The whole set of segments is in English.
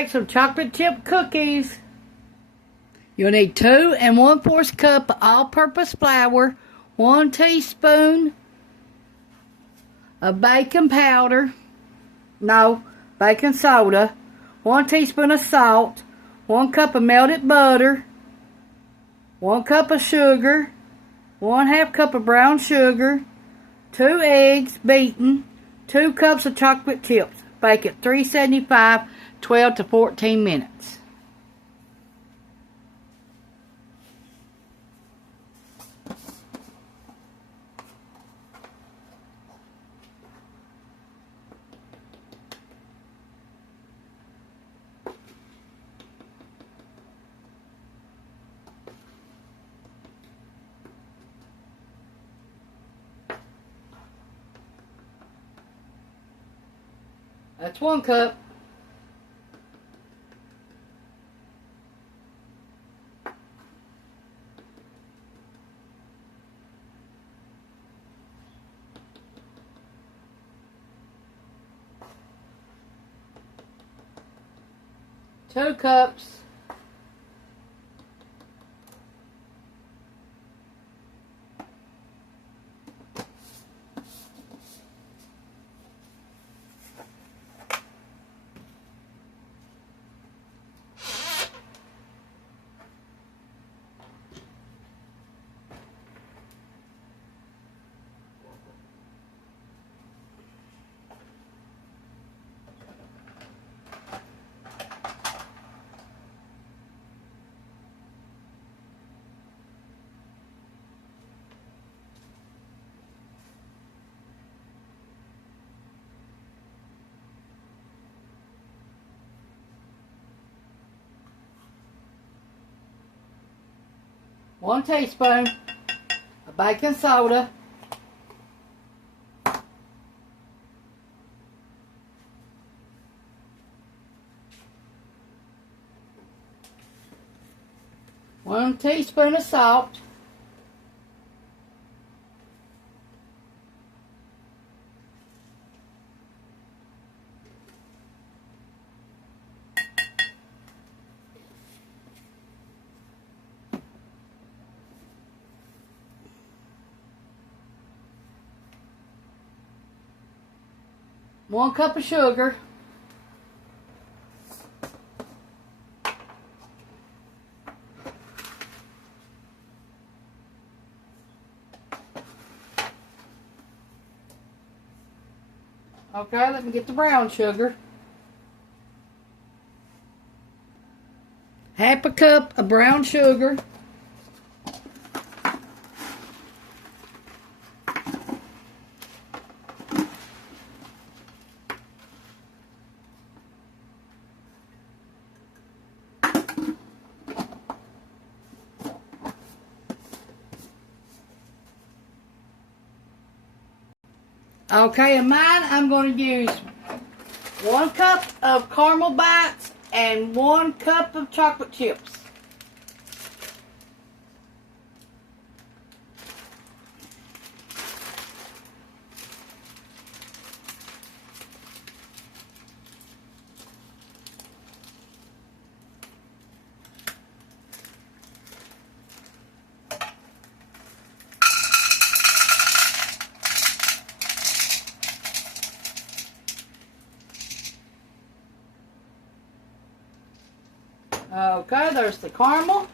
Make some chocolate chip cookies. You'll need 2 1/4 cup of all-purpose flour, 1 teaspoon of baking powder, baking soda, 1 teaspoon of salt, 1 cup of melted butter, 1 cup of sugar, 1/2 cup of brown sugar, 2 eggs beaten, 2 cups of chocolate chips. Bake at 375, 12 to 14 minutes. That's 1 cup. Two cups. One teaspoon of baking soda, 1 teaspoon of salt, 1 cup of sugar, okay, let me get the brown sugar, 1/2 cup of brown sugar, okay, in mine I'm going to use 1 cup of caramel bites and 1 cup of chocolate chips. Okay, there's the caramel.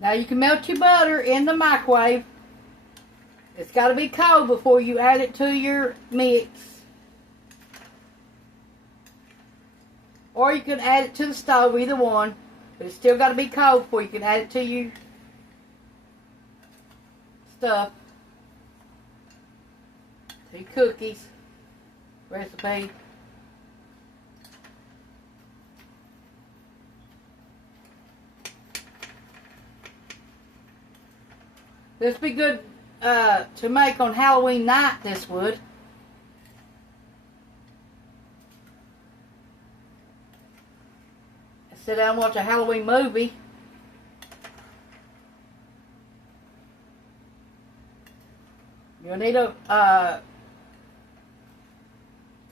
Now you can melt your butter in the microwave. It's got to be cold before you add it to your mix. Or you can add it to the stove, either one. But it's still got to be cold before you can add it to your stuff. To your cookies recipe. This would be good to make on Halloween night, this would. Sit down and watch a Halloween movie. You'll need a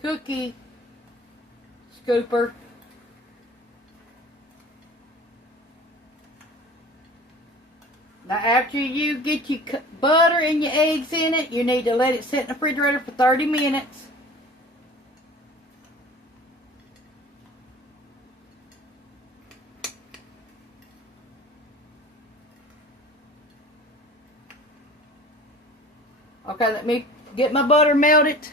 cookie scooper. Now after you get your butter and your eggs in it, you need to let it sit in the refrigerator for 30 minutes. Okay, let me get my butter melted.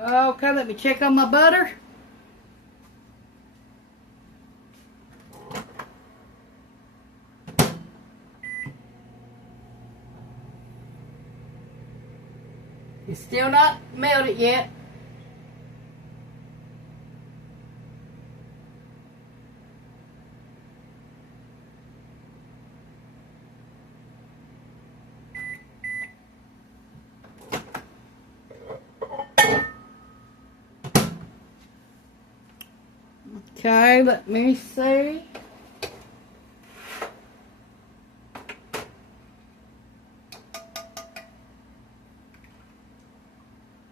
Okay, let me check on my butter. It's still not melted yet. Okay, let me see.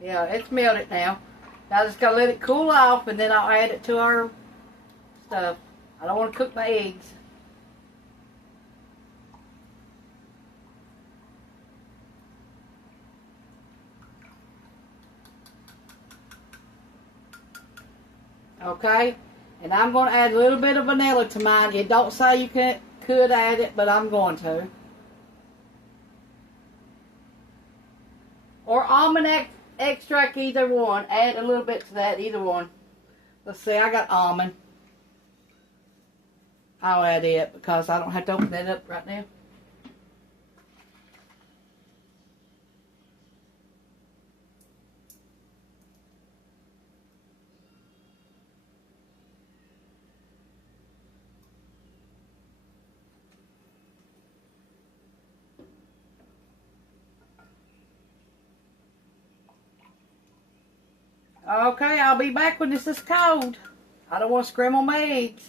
Yeah, it's melted now. Now I just gotta let it cool off and then I'll add it to our stuff. I don't want to cook my eggs. Okay, and I'm going to add a little bit of vanilla to mine. It don't say you could add it, but I'm going to. Or almond extract, either one. Add a little bit to that, either one. Let's see, I got almond. I'll add it because I don't have to open that up right now. Okay, I'll be back when this is cold. I don't want to scramble my eggs.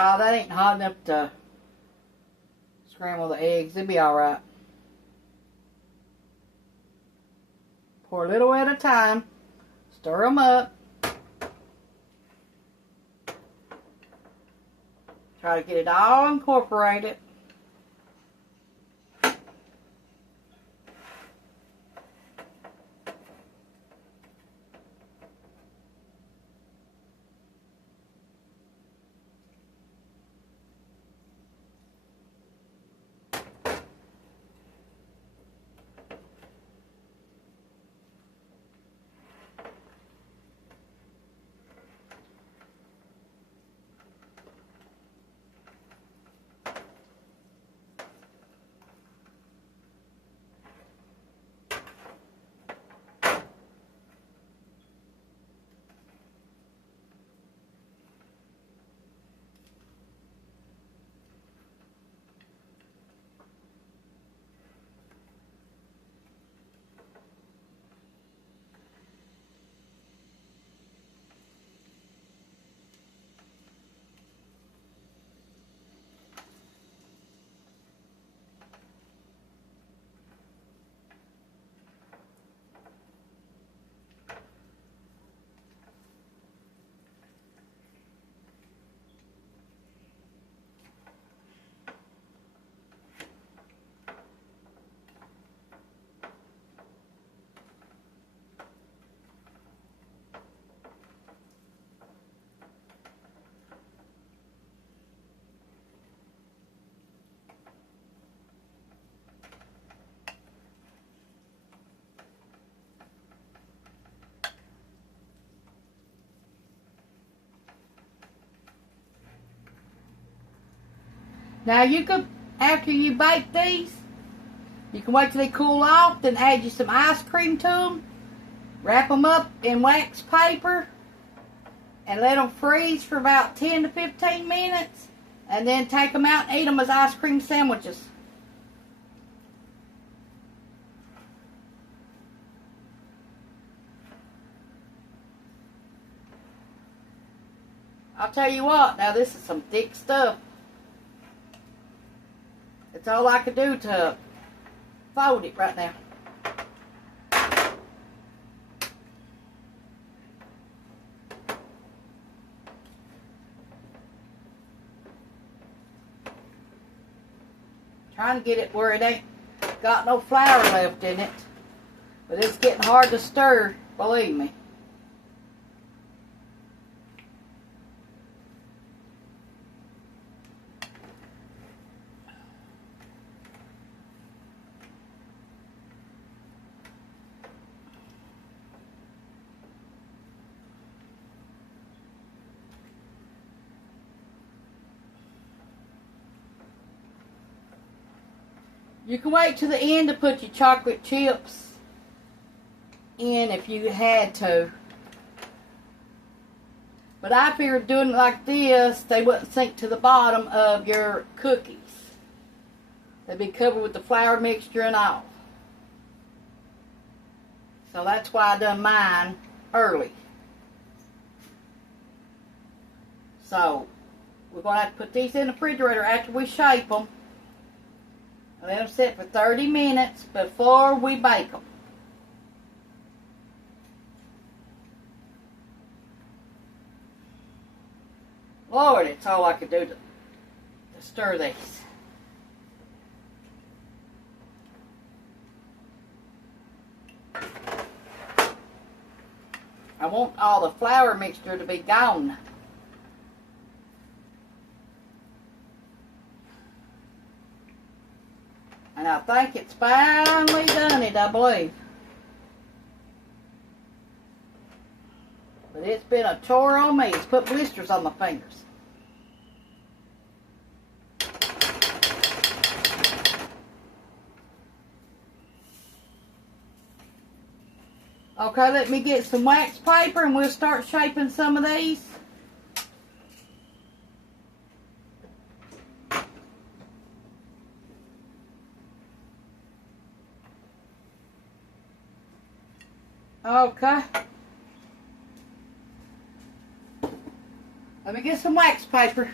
That ain't hot enough to scramble the eggs. It'll be alright. Pour a little at a time. Stir them up. Try to get it all incorporated. Now you could, after you bake these, you can wait till they cool off, then add you some ice cream to them, wrap them up in wax paper, and let them freeze for about 10 to 15 minutes, and then take them out and eat them as ice cream sandwiches. I'll tell you what, now this is some thick stuff. That's all I could do to fold it right now. Trying to get it where it ain't got no flour left in it. But it's getting hard to stir, believe me. You can wait to the end to put your chocolate chips in if you had to. But I figured doing it like this, they wouldn't sink to the bottom of your cookies. They'd be covered with the flour mixture and all. So that's why I done mine early. So we're going to have to put these in the refrigerator after we shape them. Let them sit for 30 minutes before we bake them. Lord, it's all I could do to stir these. I want all the flour mixture to be gone. And I think it's finally done it, I believe. But it's been a chore on me. It's put blisters on my fingers. Okay, let me get some wax paper and we'll start shaping some of these. Okay. Let me get some wax paper.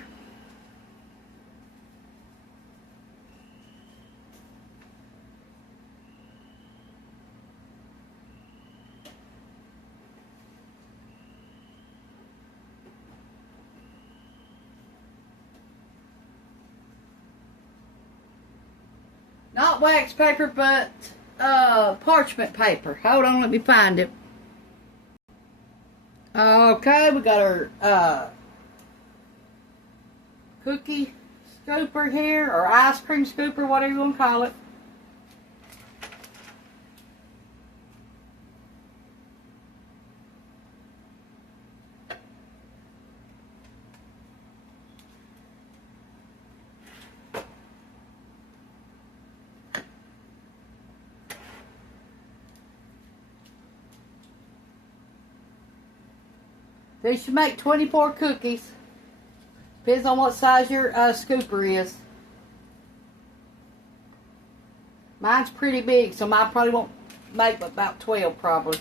Not wax paper, but parchment paper. Hold on, let me find it. Okay, we got our cookie scooper here, or ice cream scooper, whatever you want to call it. They should make 24 cookies. Depends on what size your scooper is. Mine's pretty big, so mine probably won't make but about 12 probably.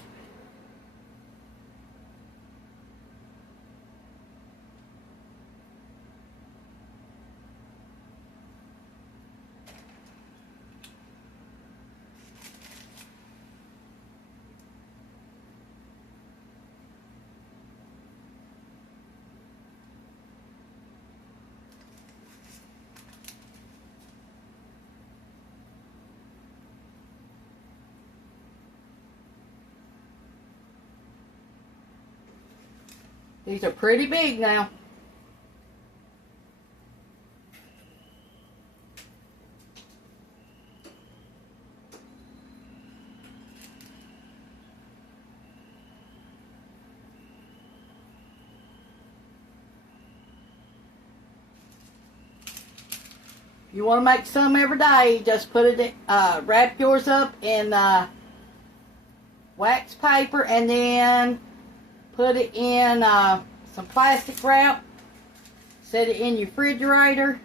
These are pretty big now. You want to make some every day, just put it, wrap yours up in wax paper and then put it in some plastic wrap. Set it in your refrigerator.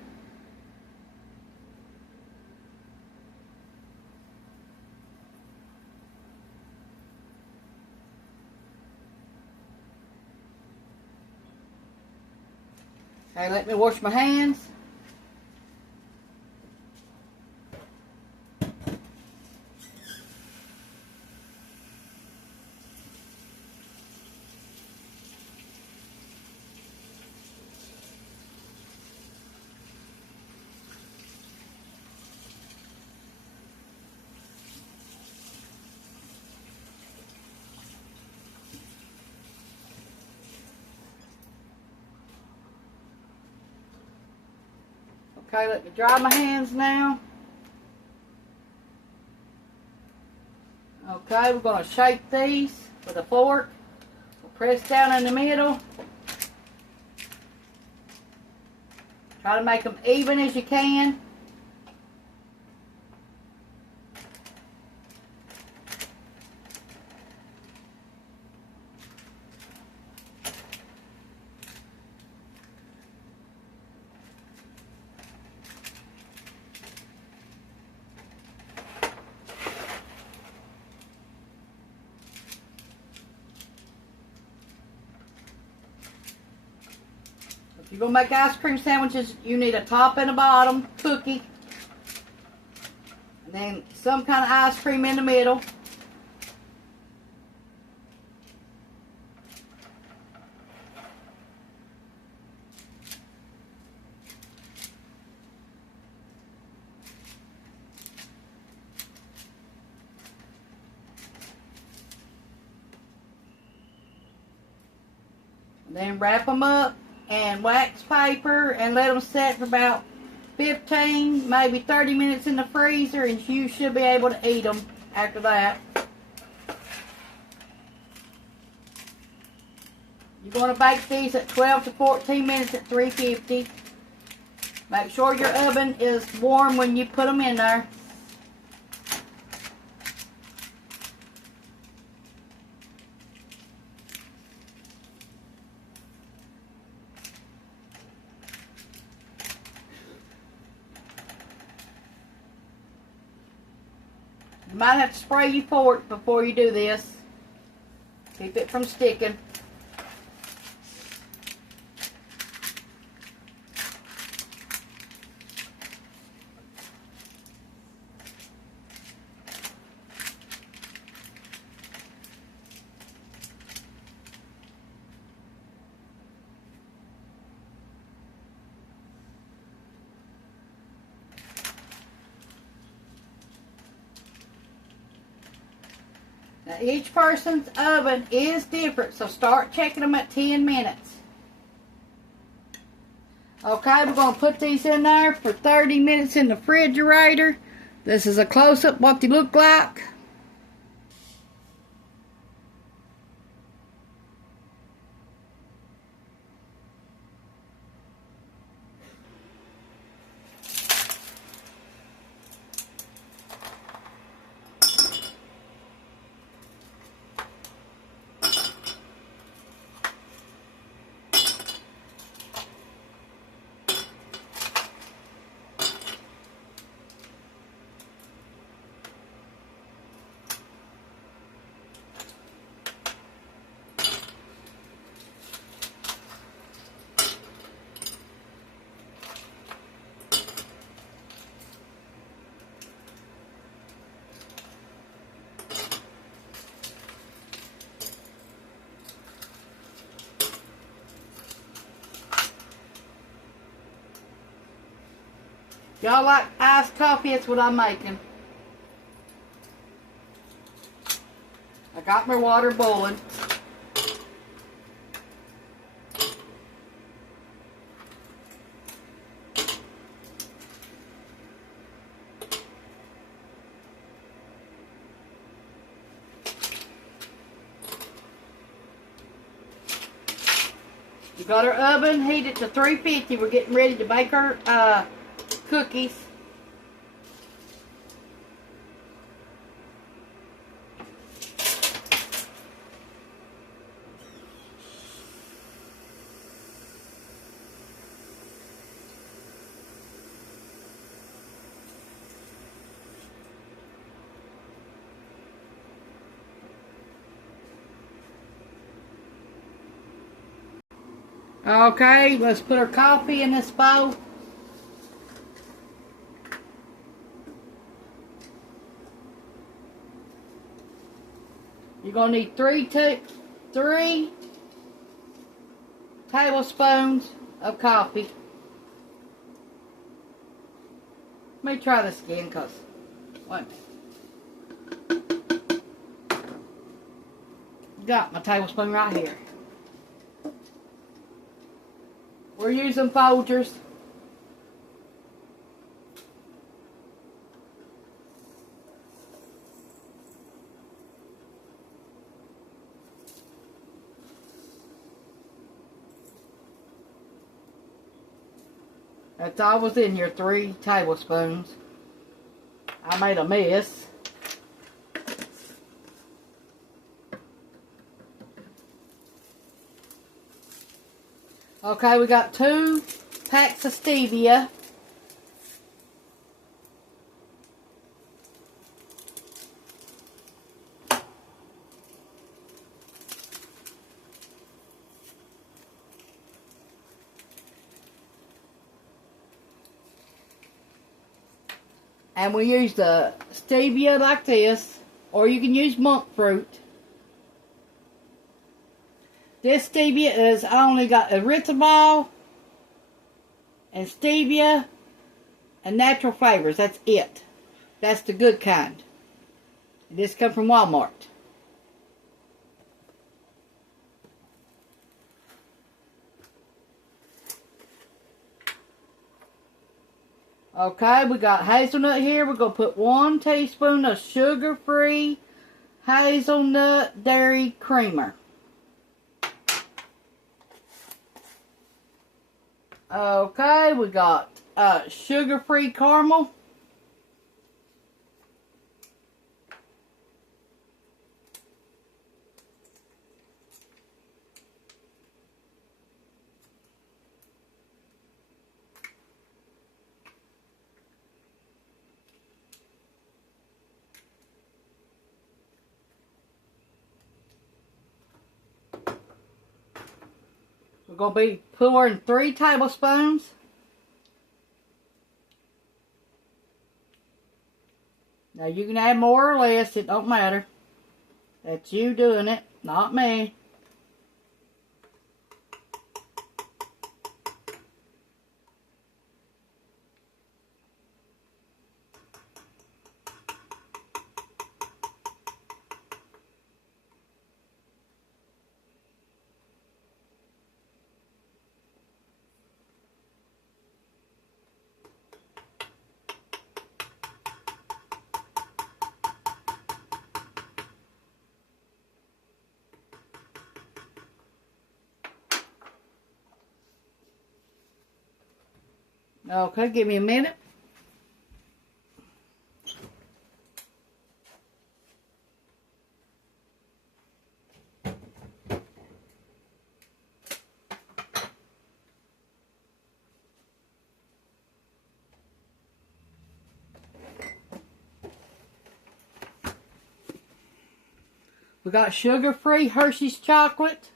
Okay, let me wash my hands. Okay, let me dry my hands now. Okay, we're going to shape these with a fork. We'll press down in the middle. Try to make them even as you can. If you're going to make ice cream sandwiches, you need a top and a bottom cookie. And then some kind of ice cream in the middle. And then wrap them up and wax paper and let them set for about 15, maybe 30 minutes in the freezer, and you should be able to eat them after that. You're going to bake these at 12 to 14 minutes at 350. Make sure your oven is warm when you put them in there. You might have to spray your fork before you do this. Keep it from sticking. Now, each person's oven is different, so start checking them at 10 minutes. Okay, we're going to put these in there for 30 minutes in the refrigerator. This is a close-up what they look like. Y'all like iced coffee? That's what I'm making. I got my water boiling. We got our oven heated to 350. We're getting ready to bake our cookies. Okay, let's put our coffee in this bowl. You're going to need three tablespoons of coffee. Let me try this again, because, wait a minute. Got my tablespoon right here. We're using Folgers. That's all was in here, 3 tablespoons. I made a mess. Okay, we got 2 packs of stevia. And we use the stevia like this, or you can use monk fruit. This stevia is only got erythritol and stevia and natural flavors. That's it. That's the good kind. This comes from Walmart. Okay, we got hazelnut here. We're going to put 1 teaspoon of sugar-free hazelnut dairy creamer. Okay, we got sugar-free caramel. We're going to be pouring 3 tablespoons. Now you can add more or less, it don't matter. That's you doing it, not me. Okay, give me a minute. We got sugar-free Hershey's chocolate.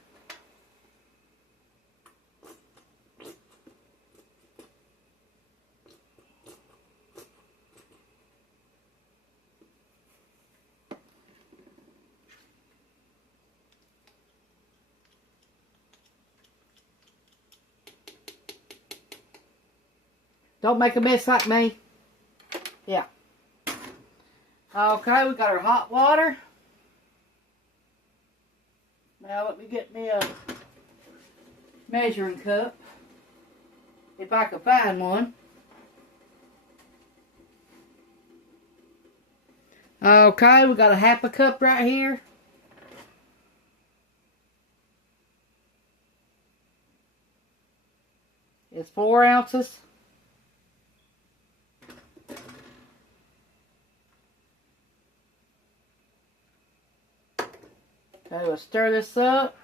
Don't make a mess like me. Yeah. Okay, we got our hot water. Now let me get me a measuring cup, if I can find one. Okay, we got a half a cup right here. It's 4 ounces. Okay, we'll stir this up.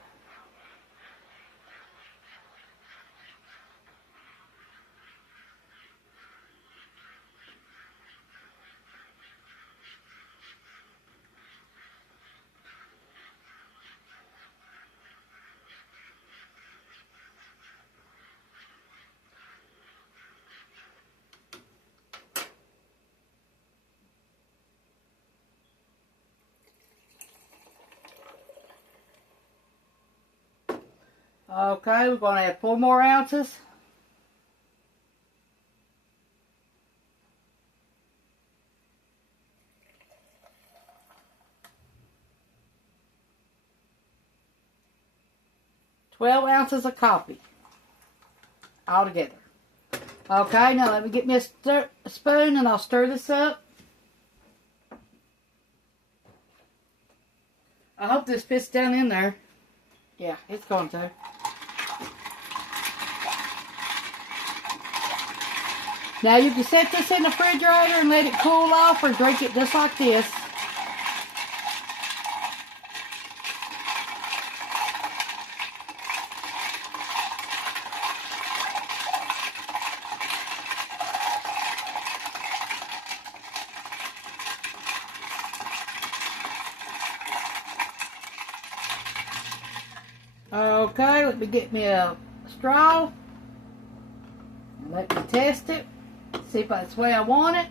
Okay, we're going to add 4 more ounces. $12 ounces of coffee altogether. Okay, now let me get me a spoon and I'll stir this up. I hope this fits down in there. Yeah, it's going to. Now you can set this in the refrigerator and let it cool off or drink it just like this. Okay, let me get me a straw and let me test it. See if that's the way I want it.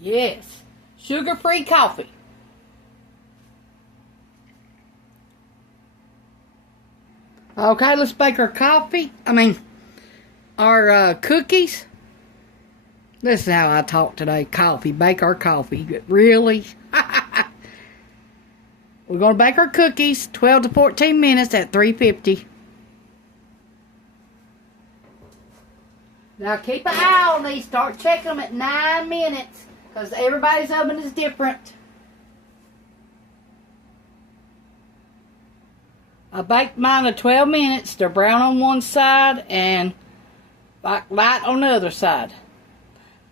Yes, sugar-free coffee. Okay, let's bake our our cookies. This is how I talk today. Coffee. Bake our coffee. Really? We're going to bake our cookies 12 to 14 minutes at 350. Now keep an eye on these. Start checking them at 9 minutes. Because everybody's oven is different. I baked mine at 12 minutes. They're brown on one side and light on the other side.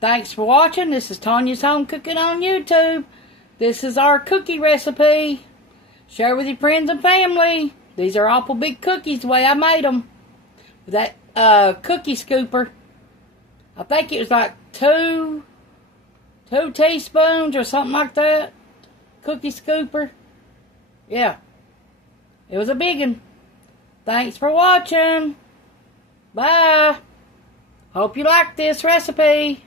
Thanks for watching. This is Tanya's Home Cooking on YouTube. This is our cookie recipe. Share with your friends and family. These are awful big cookies the way I made them. With that cookie scooper. I think it was like two teaspoons or something like that. Cookie scooper. Yeah. It was a big one. Thanks for watching. Bye. Hope you like this recipe.